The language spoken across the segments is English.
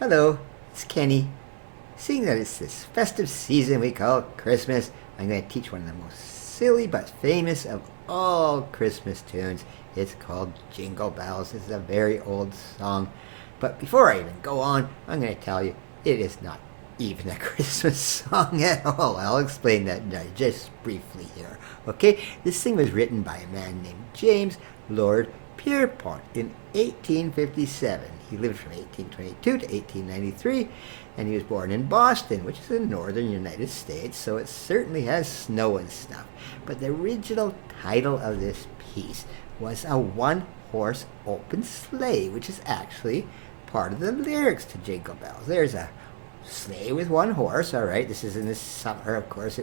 Hello, it's Kenny. Seeing that it's this festive season we call Christmas, I'm going to teach one of the most silly but famous of all Christmas tunes. It's called Jingle Bells. It's a very old song. But before I even go on, I'm going to tell you it is not even a Christmas song at all. I'll explain that just briefly here. Okay, this thing was written by a man named James Lord Pierpont in 1857. He lived from 1822 to 1893, and he was born in Boston, which is in northern United States, so it certainly has snow and stuff. But the original title of this piece was A One-Horse Open Sleigh, which is actually part of the lyrics to Jingle Bells. There's a sleigh with one horse, all right. This is in the summer, of course.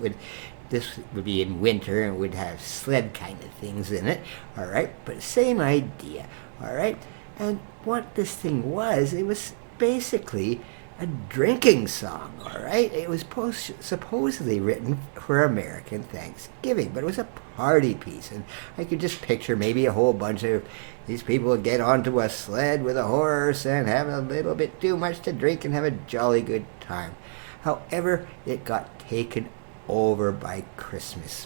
This would be in winter and would have sled kind of things in it, all right. But same idea, all right. And what this thing was, it was basically a drinking song, all right. It was supposedly written for American Thanksgiving, but it was a party piece, and I could just picture maybe a whole bunch of these people would get onto a sled with a horse and have a little bit too much to drink and have a jolly good time. However, it got taken over by Christmas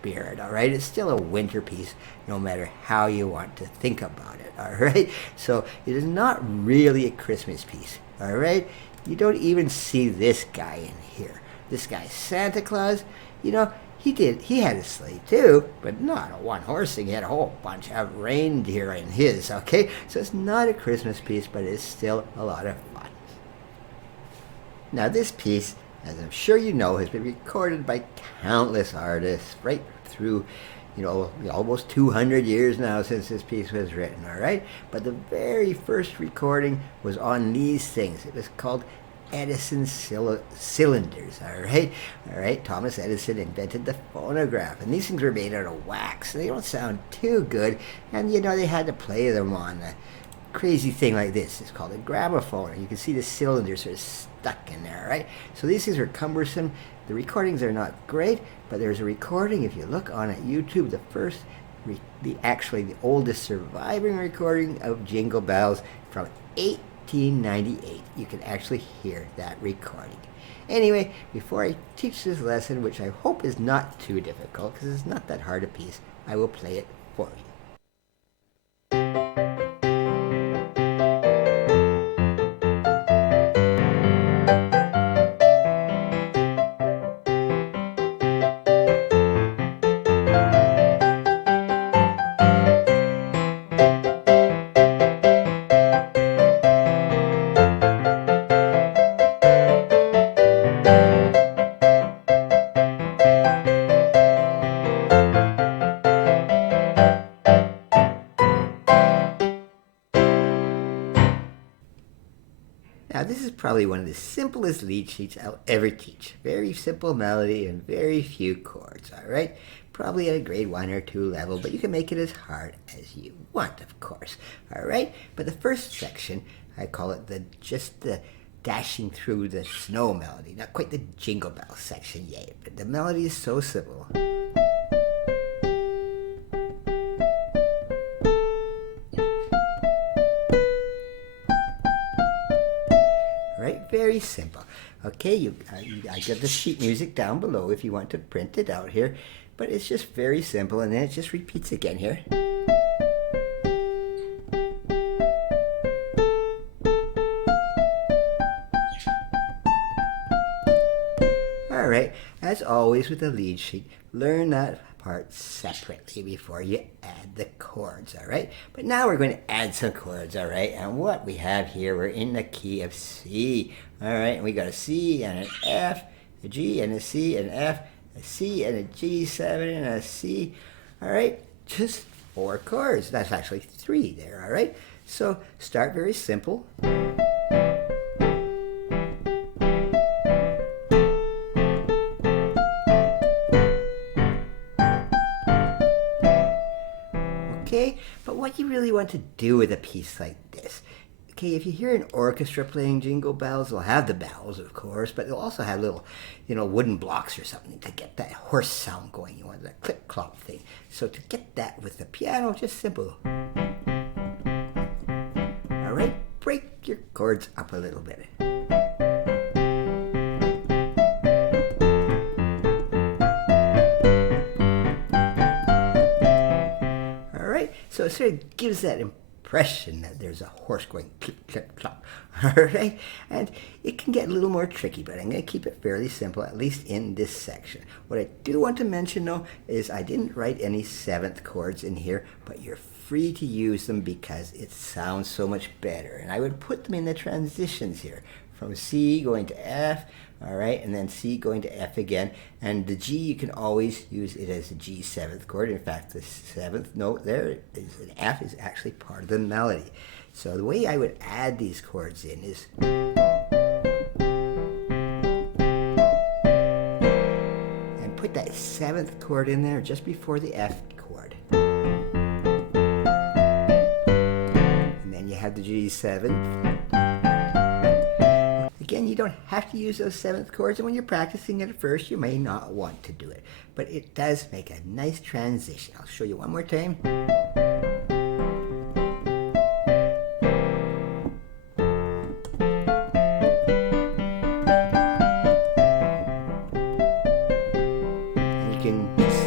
spirit, all right? It's still a winter piece, no matter how you want to think about it, all right? So it is not really a Christmas piece, all right? You don't even see this guy in here. This guy, Santa Claus, he had a sleigh too, but not a one horse thing. He had a whole bunch of reindeer in his, okay? So it's not a Christmas piece, but it's still a lot of fun. Now this piece, as I'm sure you know, has been recorded by countless artists right through, almost 200 years now since this piece was written, all right? But the very first recording was on these things. It was called Edison cylinders, all right? All right, Thomas Edison invented the phonograph, and these things were made out of wax. They don't sound too good, and, they had to play them on a crazy thing like this. It's called a gramophone, and you can see the cylinders sort of stuck in there, right? So these things are cumbersome. The recordings are not great, but there's a recording, if you look on at YouTube, the oldest surviving recording of Jingle Bells from 1898. You can actually hear that recording. Anyway, before I teach this lesson, which I hope is not too difficult, because it's not that hard a piece, I will play it for you. Now this is probably one of the simplest lead sheets I'll ever teach. Very simple melody and very few chords, all right? Probably at a grade 1 or 2 level, but you can make it as hard as you want, of course, all right? But the first section, I call it the dashing through the snow melody. Not quite the Jingle Bells section yet, but the melody is so simple. Right? Very simple. Okay, I got the sheet music down below if you want to print it out here, but it's just very simple, and then it just repeats again here. All right, as always with the lead sheet, learn that part separately before you add the chords, all right? But now we're going to add some chords, all right? And what we have here, we're in the key of C, all right? And we got a C and an F, a G and a C and an F, a C and a G7 and a C, all right? Just 4 chords. That's actually 3 there, all right? So start very simple. Okay, but what you really want to do with a piece like this, okay, if you hear an orchestra playing Jingle Bells, they'll have the bells, of course, but they'll also have little, wooden blocks or something to get that horse sound going. You want that clip-clop thing. So to get that with the piano, just simple. All right, break your chords up a little bit. All right, so it sort of gives that impression that there's a horse going clip, clip, clop. All right, and it can get a little more tricky, but I'm going to keep it fairly simple, at least in this section. What I do want to mention, though, is I didn't write any seventh chords in here, but you're free to use them because it sounds so much better. And I would put them in the transitions here, from C going to F, all right, and then C going to F again. And the G, you can always use it as a G seventh chord. In fact, the seventh note there is an F is actually part of the melody. So the way I would add these chords in is and put that seventh chord in there just before the F chord. And then you have the G seventh. Again, you don't have to use those seventh chords, and when you're practicing it at first, you may not want to do it. But it does make a nice transition. I'll show you one more time. And you can just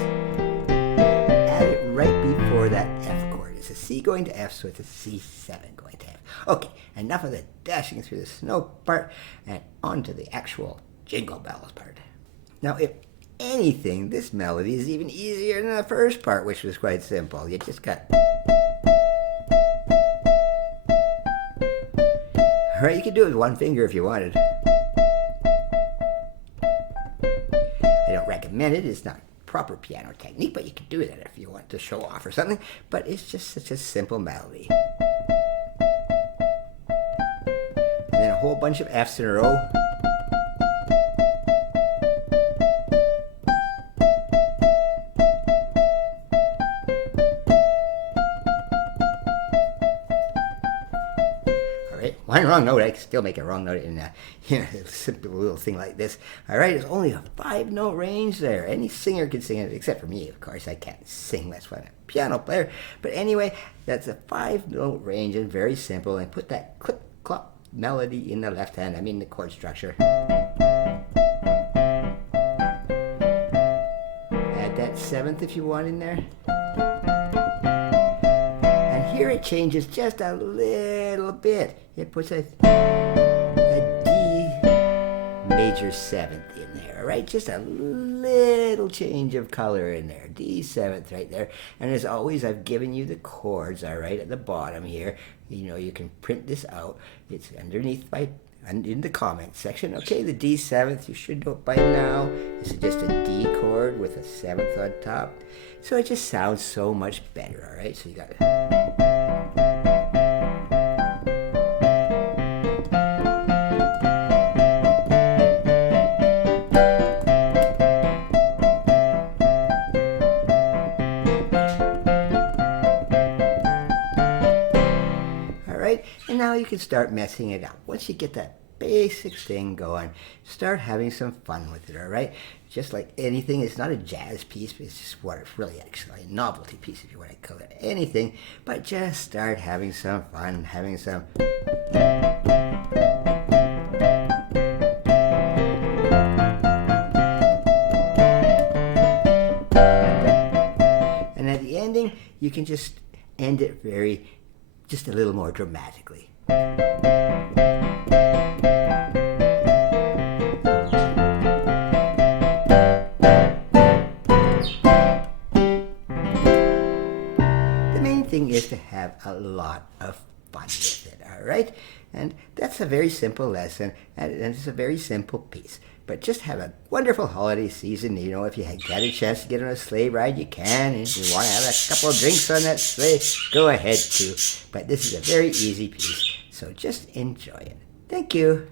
add it right before that F chord. It's a C going to F, so it's a C7 going to F. Okay, enough of the dashing through the snow part, and on to the actual Jingle Bells part. Now, if anything, this melody is even easier than the first part, which was quite simple. You just got... Alright, you could do it with one finger if you wanted. I don't recommend it. It's not proper piano technique, but you can do that if you want to show off or something. But it's just such a simple melody. And then a whole bunch of F's in a row. One wrong note, I can still make a wrong note in a simple little thing like this. All right, it's only a 5-note range there. Any singer can sing it, except for me, of course. I can't sing, that's why I'm a piano player. But anyway, that's a 5-note range and very simple. And put that clip, clop melody in the left hand, I mean the chord structure. Add that seventh if you want in there. Here it changes just a little bit. It puts a D major seventh in there, right? Just a little change of color in there. D seventh right there. And as always, I've given you the chords, all right, at the bottom here. You know, you can print this out. It's underneath in the comments section. Okay, the D seventh, you should know it by now. This is just a D chord with a seventh on top. So it just sounds so much better, all right? So you got it. And now you can start messing it up. Once you get that basic thing going, start having some fun with it, all right? Just like anything, it's not a jazz piece, but it's just what it's really actually a novelty piece, if you want to call it anything. But just start having some fun, having some... And at the ending, you can just end it just a little more dramatically. The main thing is to have a lot of fun with it, all right? And that's a very simple lesson, and it's a very simple piece. But just have a wonderful holiday season. You know, if you got a chance to get on a sleigh ride, you can. And if you want to have a couple of drinks on that sleigh, go ahead too. But this is a very easy piece, so just enjoy it. Thank you.